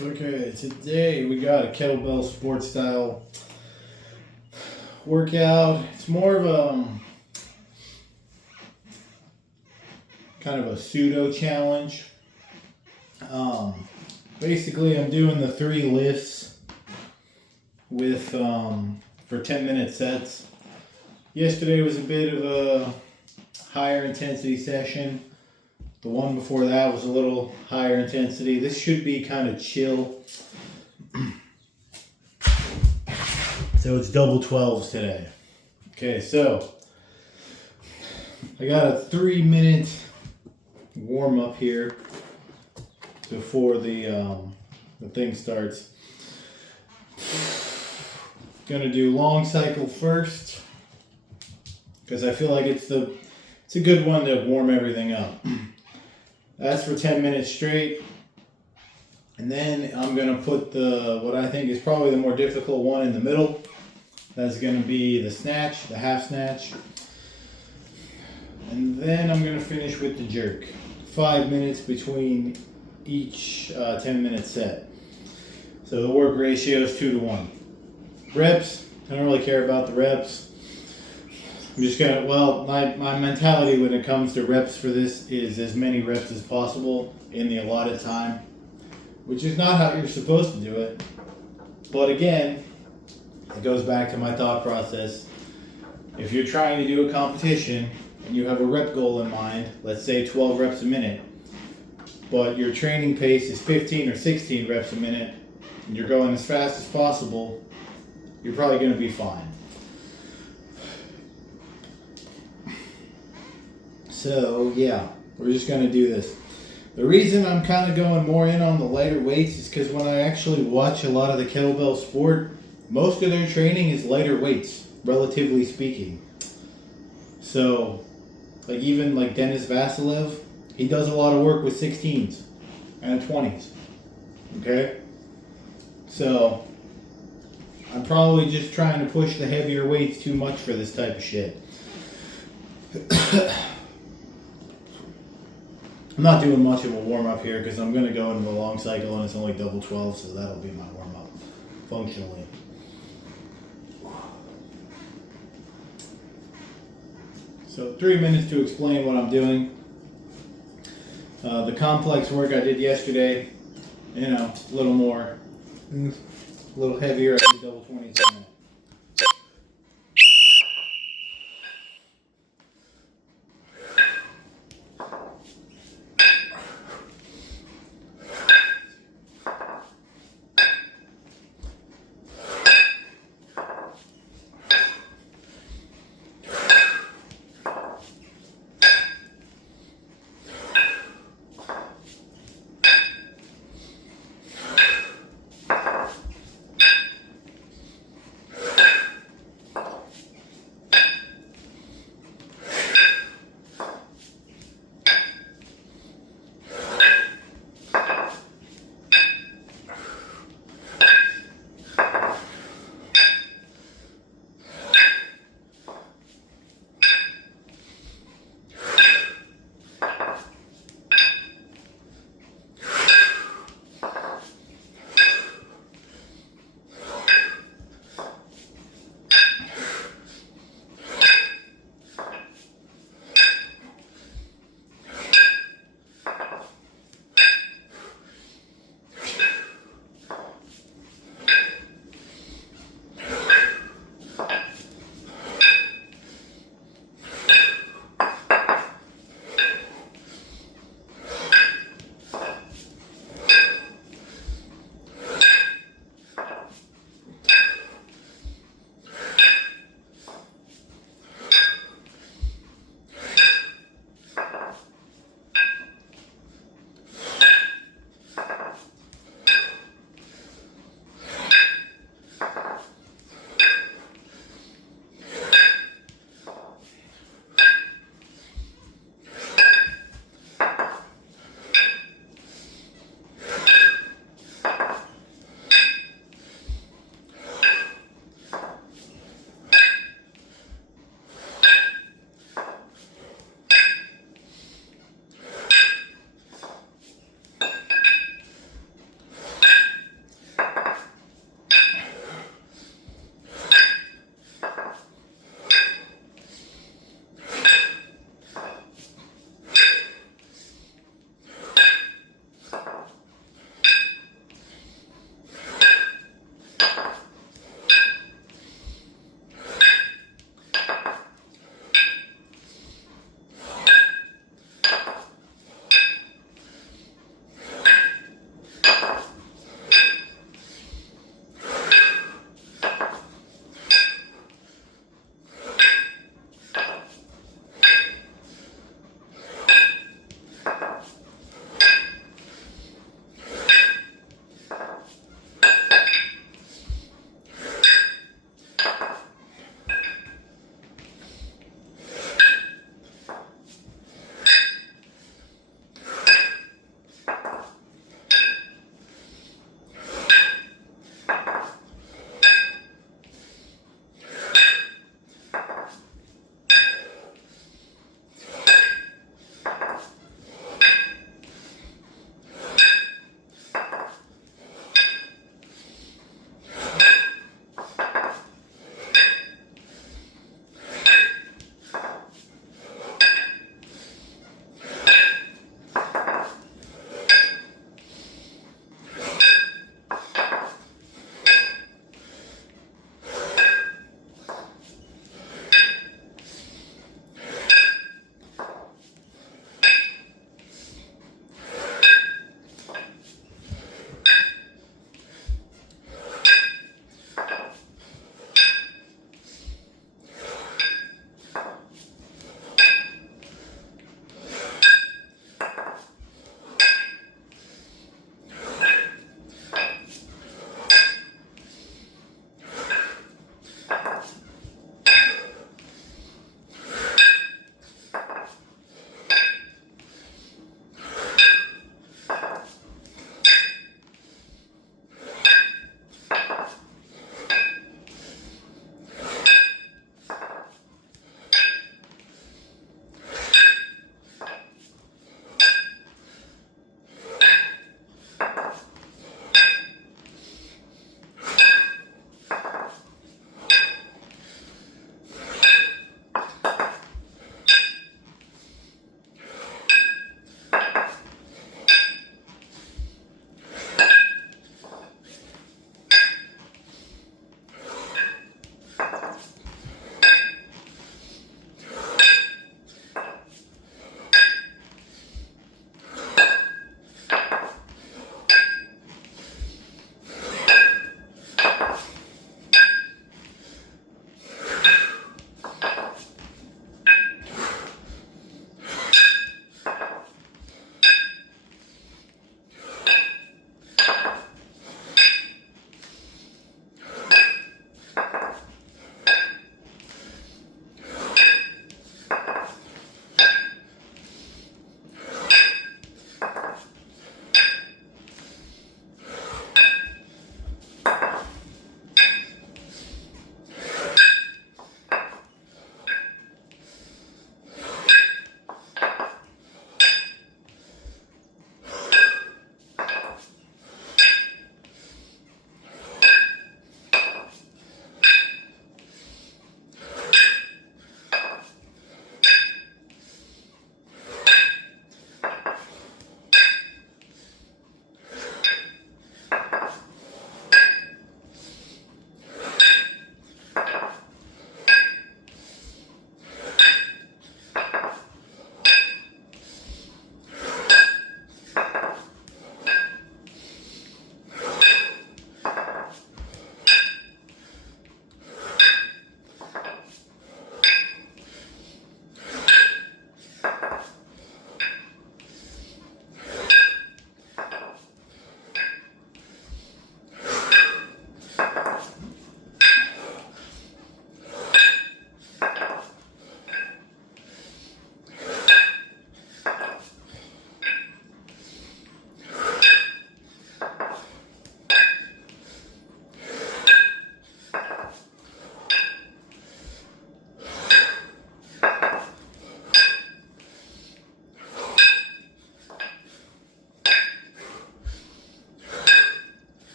Okay, today we got a kettlebell sports style workout. It's more of a kind of a pseudo challenge. Basically, I'm doing the 3 lifts with for 10-minute sets. Yesterday was a bit of a higher intensity session. The one before that was a little higher intensity. This should be kind of chill. So it's double 12s today. Okay, so I got a 3-minute warm up here before the thing starts. Gonna do long cycle first because I feel like it's a good one to warm everything up. That's for 10 minutes straight. And then I'm going to put what I think is probably the more difficult one in the middle. That's going to be the snatch, the half snatch. And then I'm going to finish with the jerk. 5 minutes between each 10-minute set. So the work ratio is 2-to-1. Reps, I don't really care about the reps. I'm just gonna, my mentality when it comes to reps for this is as many reps as possible in the allotted time, which is not how you're supposed to do it. But again, it goes back to my thought process. If you're trying to do a competition and you have a rep goal in mind, let's say 12 reps a minute, but your training pace is 15 or 16 reps a minute, and you're going as fast as possible, you're probably going to be fine. So yeah, we're just going to do this. The reason I'm kind of going more in on the lighter weights is because when I actually watch a lot of the kettlebell sport, most of their training is lighter weights, relatively speaking. So, like even like Denis Vasilev, he does a lot of work with 16s and 20s. Okay? So, I'm probably just trying to push the heavier weights too much for this type of shit. I'm not doing much of a warm-up here because I'm going to go into the long cycle and it's only double 12, so that'll be my warm-up functionally. So 3 minutes to explain what I'm doing. The complex work I did yesterday, a little more, a little heavier. I did double 20s on that.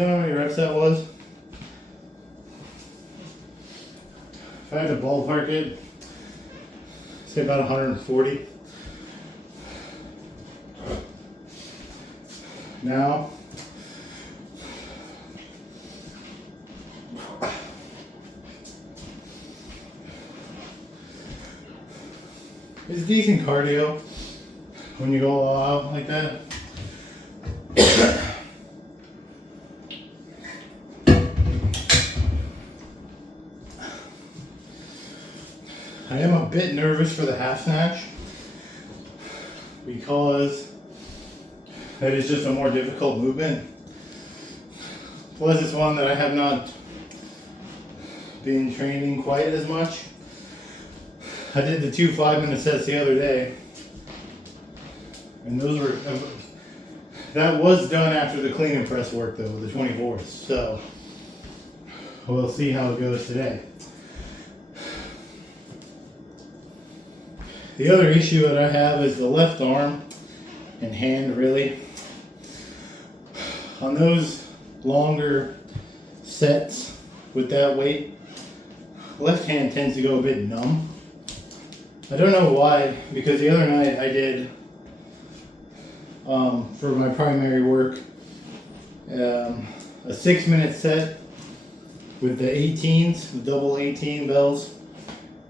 Do you know how many reps that was? If I had to ballpark it, say about 140. Now, it's decent cardio when you go all out like that. I am a bit nervous for the half snatch because that is just a more difficult movement. Plus, it's one that I have not been training quite as much. I did the 2 5-minute sets the other day, and that was done after the clean and press work though, the 24s. So we'll see how it goes today. The other issue that I have is the left arm and hand, really. On those longer sets with that weight, left hand tends to go a bit numb. I don't know why, because the other night I did, for my primary work, a 6-minute set with the 18s, the double 18 bells,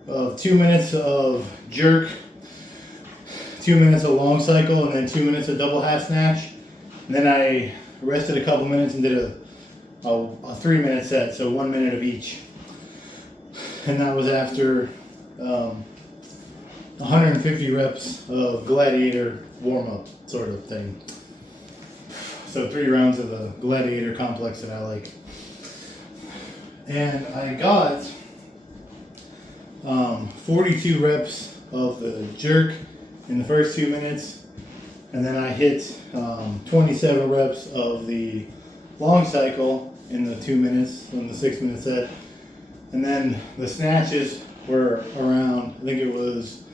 of 2 minutes of jerk, 2 minutes of long cycle, and then 2 minutes of double half snatch. And then I rested a couple minutes and did a 3-minute set, so 1 minute of each. And that was after 150 reps of gladiator warm-up sort of thing. So 3 rounds of the gladiator complex that I like. And I got 42 reps of the jerk in the first 2 minutes, and then I hit 27 reps of the long cycle in the 2 minutes in the 6-minute set, and then the snatches were around, I think it was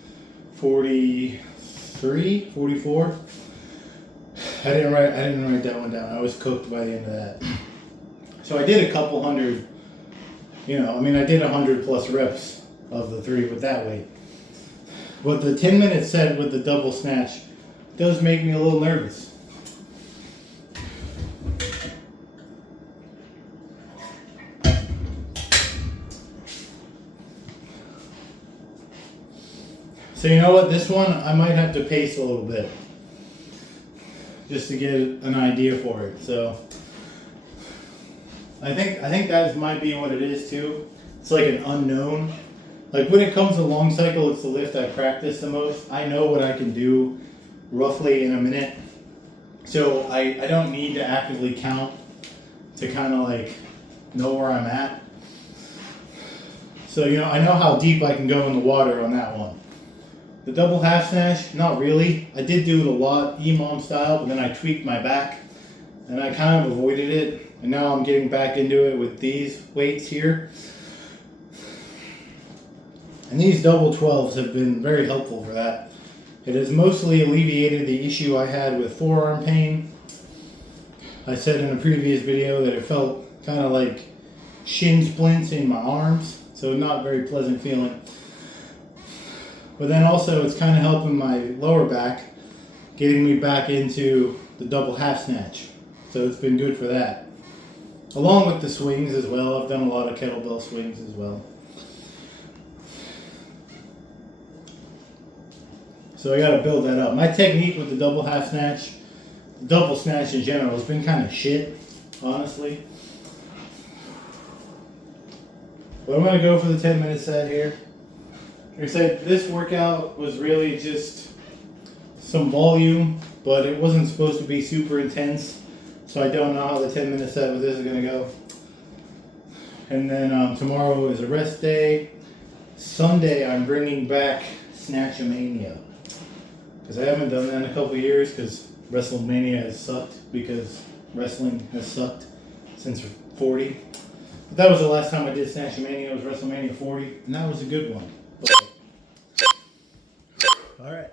43, 44. I didn't write that one down. I was cooked by the end of that. So I did a couple hundred, I did 100 plus reps of the 3 with that weight. But the 10-minute set with the double snatch does make me a little nervous. So you know what, this one I might have to pace a little bit just to get an idea for it. So I think that might be what it is too. It's like an unknown. Like when it comes to long cycle, it's the lift I practice the most. I know what I can do roughly in a minute. So I don't need to actively count to kind of like know where I'm at. So I know how deep I can go in the water on that one. The double half snatch, not really. I did do it a lot, EMOM style, but then I tweaked my back and I kind of avoided it. And now I'm getting back into it with these weights here. And these double 12s have been very helpful for that. It has mostly alleviated the issue I had with forearm pain. I said in a previous video that it felt kind of like shin splints in my arms, so not very pleasant feeling. But then also it's kind of helping my lower back, getting me back into the double half snatch. So it's been good for that. Along with the swings as well. I've done a lot of kettlebell swings as well. So I got to build that up. My technique with the double half snatch, double snatch in general, has been kind of shit, honestly. But I'm going to go for the 10-minute set here. Like I said, this workout was really just some volume, but it wasn't supposed to be super intense. So I don't know how the 10-minute set with this is going to go. And then tomorrow is a rest day. Sunday I'm bringing back Snatchamania. Because I haven't done that in a couple of years because WrestleMania has sucked, because wrestling has sucked since 40. But that was the last time I did Snatchamania. It was WrestleMania 40, and that was a good one. But, all right.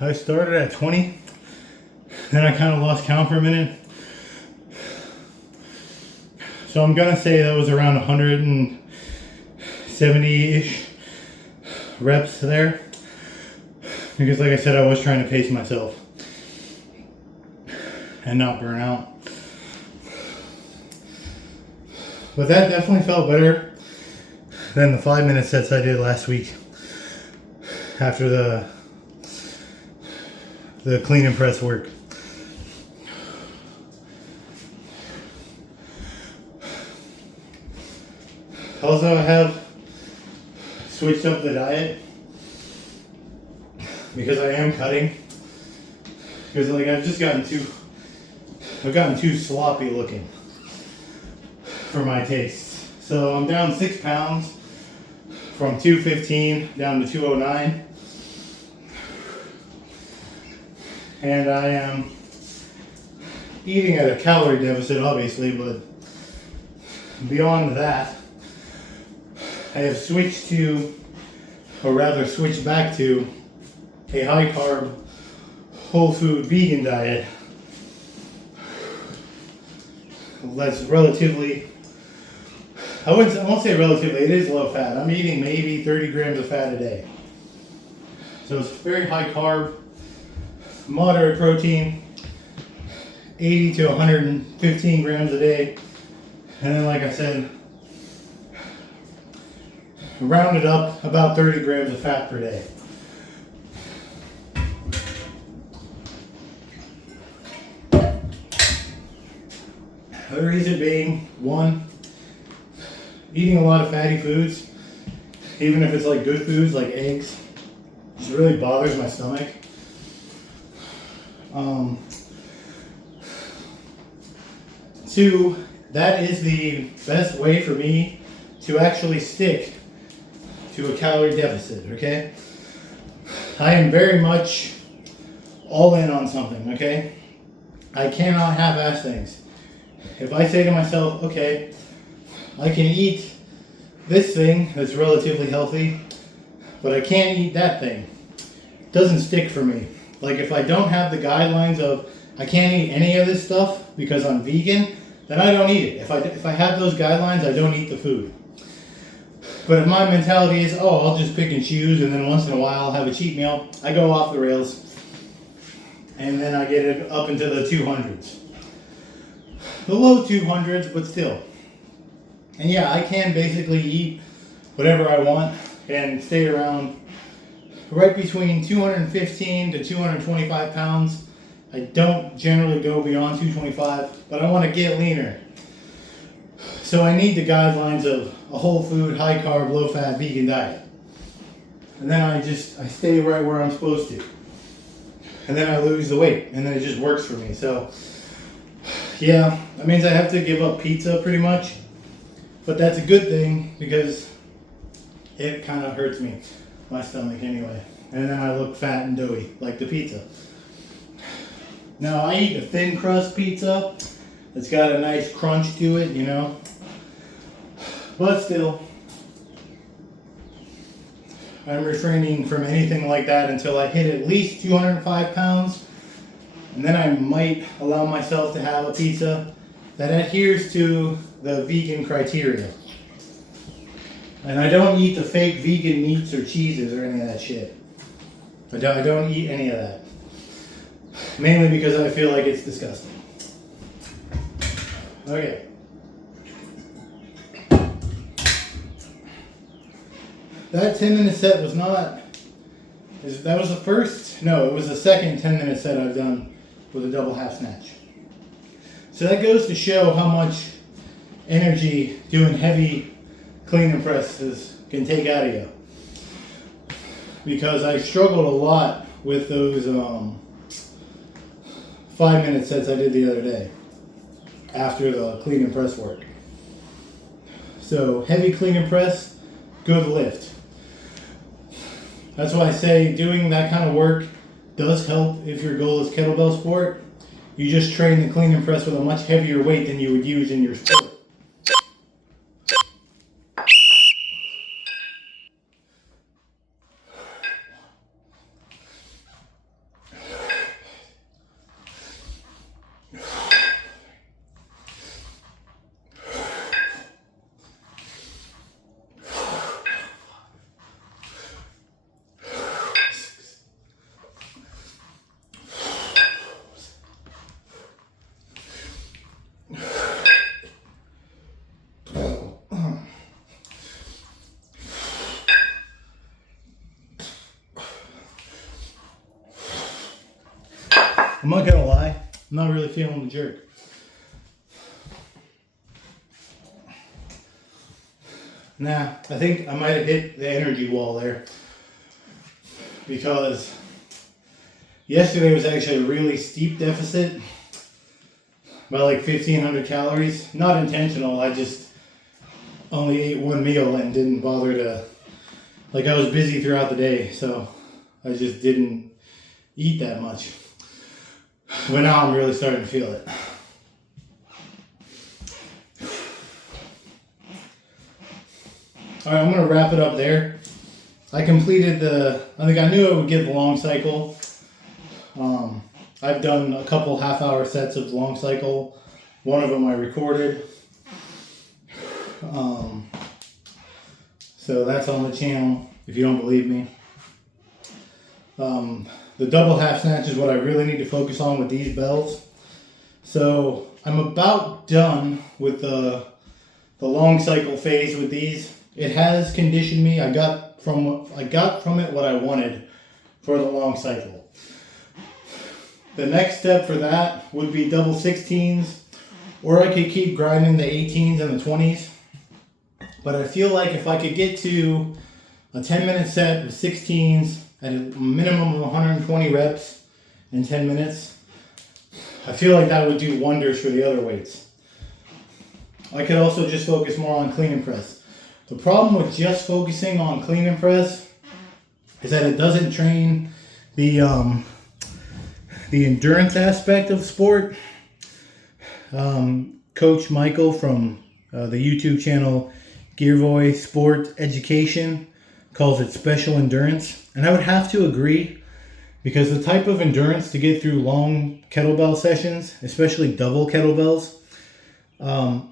I started at 20, then I kind of lost count for a minute. So I'm gonna say that was around 170-ish reps there. Because like I said, I was trying to pace myself and not burn out. But that definitely felt better than the 5-minute sets I did last week after the clean and press work. Also, I have switched up the diet because I am cutting. Because like I've gotten too sloppy looking for my tastes. So I'm down 6 pounds from 215 down to 209. And I am eating at a calorie deficit, obviously, but beyond that, I have switched back to a high carb, whole food vegan diet that's relatively, I won't say relatively, it is low fat. I'm eating maybe 30 grams of fat a day. So it's very high carb, moderate protein, 80 to 115 grams a day. And then like I said, rounded up about 30 grams of fat per day. The reason being, one, eating a lot of fatty foods, even if it's like good foods like eggs, just really bothers my stomach. Two, that is the best way for me to actually stick to a calorie deficit, okay? I am very much all in on something, okay? I cannot half-ass things. If I say to myself, okay, I can eat this thing that's relatively healthy, but I can't eat that thing, it doesn't stick for me. Like if I don't have the guidelines of I can't eat any of this stuff because I'm vegan, then I don't eat it. If I have those guidelines, I don't eat the food. But if my mentality is, oh, I'll just pick and choose, and then once in a while I'll have a cheat meal, I go off the rails, and then I get it up into the 200s. The low 200s, but still. And yeah, I can basically eat whatever I want and stay around right between 215 to 225 pounds. I don't generally go beyond 225, but I want to get leaner. So I need the guidelines of a whole food, high carb, low fat, vegan diet. And then I stay right where I'm supposed to. And then I lose the weight, and then it just works for me. So yeah, that means I have to give up pizza pretty much. But that's a good thing because it kind of hurts my stomach anyway. And then I look fat and doughy, like the pizza. Now I eat a thin crust pizza that's got a nice crunch to it, you know. But still, I'm refraining from anything like that until I hit at least 205 pounds. And then I might allow myself to have a pizza that adheres to the vegan criteria. And I don't eat the fake vegan meats or cheeses or any of that shit. I don't eat any of that. Mainly because I feel like it's disgusting. Okay. That 10-minute set was not, that was the first, no, it was the second 10-minute set I've done with a double half snatch. So that goes to show how much energy doing heavy clean and presses can take out of you. Because I struggled a lot with those 5-minute sets I did the other day after the clean and press work. So heavy clean and press, good lift. That's why I say doing that kind of work does help if your goal is kettlebell sport. You just train the clean and press with a much heavier weight than you would use in your sport. I'm not gonna lie, I'm not really feeling the jerk. Nah, I think I might have hit the energy wall there, because yesterday was actually a really steep deficit by like 1,500 calories. Not intentional, I just only ate one meal and didn't bother to, like, I was busy throughout the day, so I just didn't eat that much. But now I'm really starting to feel it. All right, I'm gonna wrap it up there. I completed I think I knew I would get the long cycle. I've done a couple half-hour sets of long cycle. One of them I recorded. So that's on the channel if you don't believe me. The double half snatch is what I really need to focus on with these bells. So I'm about done with the long cycle phase with these. It has conditioned me. I got from it what I wanted for the long cycle. The next step for that would be double 16s, or I could keep grinding the 18s and the 20s. But I feel like if I could get to a 10-minute set with 16s at a minimum of 120 reps in 10 minutes, I feel like that would do wonders for the other weights. I could also just focus more on clean and press. The problem with just focusing on clean and press is that it doesn't train the endurance aspect of sport. Coach Michael from the YouTube channel Gearvoy Sport Education calls it special endurance. And I would have to agree, because the type of endurance to get through long kettlebell sessions, especially double kettlebells,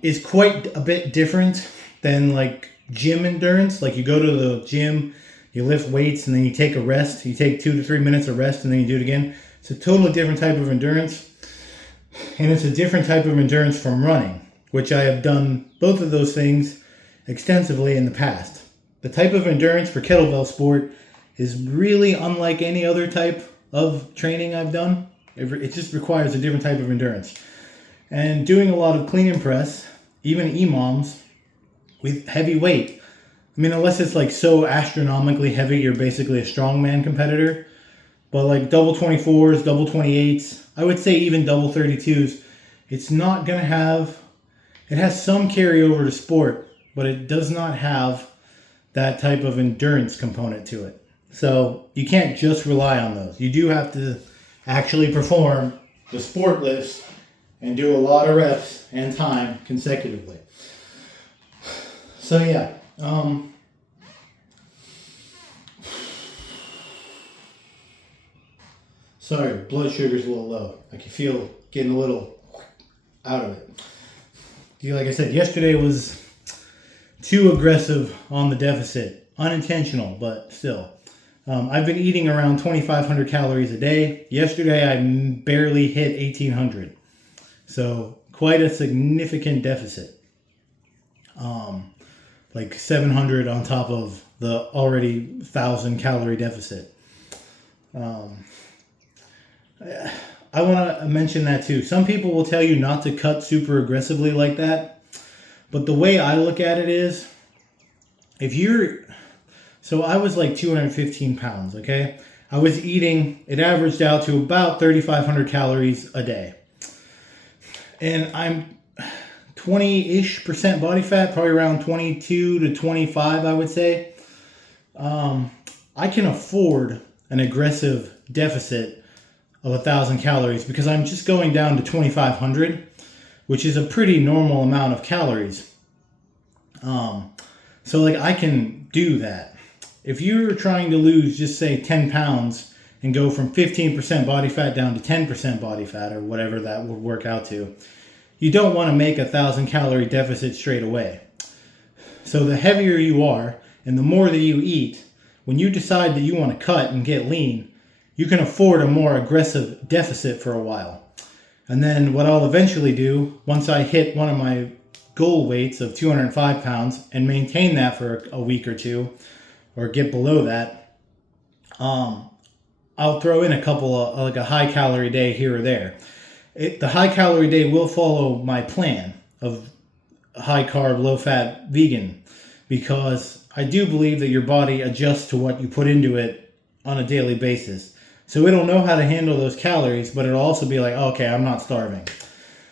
is quite a bit different than like gym endurance. Like you go to the gym, you lift weights, and then you take a rest. You take 2 to 3 minutes of rest, and then you do it again. It's a totally different type of endurance. And it's a different type of endurance from running, which I have done both of those things extensively in the past. The type of endurance for kettlebell sport is really unlike any other type of training I've done. It just requires a different type of endurance. And doing a lot of clean and press, even EMOMs, with heavy weight. I mean, unless it's like so astronomically heavy, you're basically a strongman competitor. But like double 24s, double 28s, I would say even double 32s, it's not going to have, it has some carryover to sport, but it does not have that type of endurance component to it. So you can't just rely on those. You do have to actually perform the sport lifts and do a lot of reps and time consecutively. So yeah, sorry, blood sugar's a little low. I can feel getting a little out of it. Like I said, yesterday was too aggressive on the deficit. Unintentional, but still. I've been eating around 2,500 calories a day. Yesterday, I barely hit 1,800. So quite a significant deficit. Like 700 on top of the already 1,000 calorie deficit. I want to mention that too. Some people will tell you not to cut super aggressively like that. But the way I look at it is, so I was like 215 pounds, okay? I was eating, it averaged out to about 3,500 calories a day. And I'm 20-ish% body fat, probably around 22 to 25, I would say. I can afford an aggressive deficit of 1,000 calories because I'm just going down to 2,500, which is a pretty normal amount of calories. So like I can do that. If you're trying to lose, just say 10 pounds and go from 15% body fat down to 10% body fat or whatever that would work out to, you don't want to make 1,000 calorie deficit straight away. So the heavier you are and the more that you eat, when you decide that you want to cut and get lean, you can afford a more aggressive deficit for a while. And then what I'll eventually do, once I hit one of my goal weights of 205 pounds and maintain that for a week or two, or get below that, I'll throw in a couple of, like a high calorie day here or there. The high calorie day will follow my plan of high carb, low fat, vegan, because I do believe that your body adjusts to what you put into it on a daily basis. So it'll know how to handle those calories, but it'll also be like, okay, I'm not starving.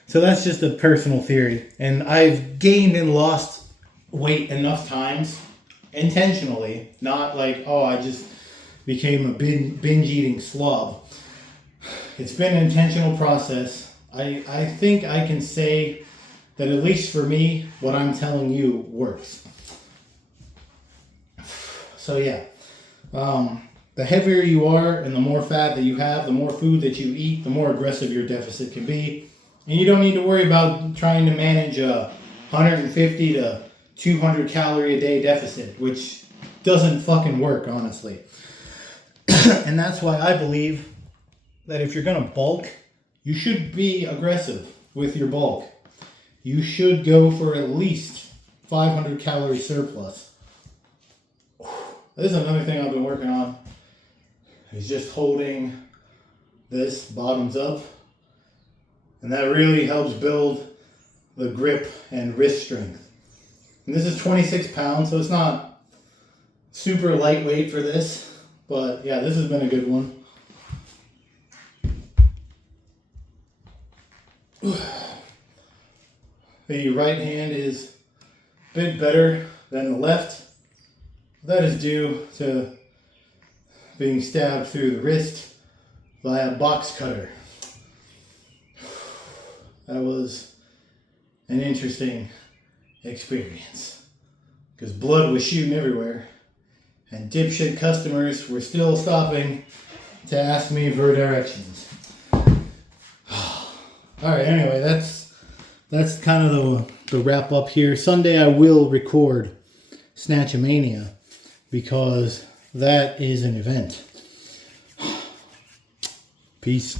So that's just a personal theory. And I've gained and lost weight enough times intentionally, not like, oh, I just became a binge eating slob. It's been an intentional process. I think I can say that at least for me, what I'm telling you works. So yeah, the heavier you are and the more fat that you have, the more food that you eat, the more aggressive your deficit can be. And you don't need to worry about trying to manage a 150 to 200 calorie a day deficit, which doesn't fucking work, honestly. And that's why I believe that if you're going to bulk, you should be aggressive with your bulk. You should go for at least 500 calorie surplus. This is another thing I've been working on, is just holding this bottoms up. And that really helps build the grip and wrist strength. And this is 26 pounds, so it's not super lightweight for this. But yeah, this has been a good one. The right hand is a bit better than the left. That is due to being stabbed through the wrist by a box cutter. That was an interesting experience because blood was shooting everywhere and dipshit customers were still stopping to ask me for directions. Alright, anyway, that's kind of the wrap up here. Sunday I will record Snatchamania because that is an event. Peace.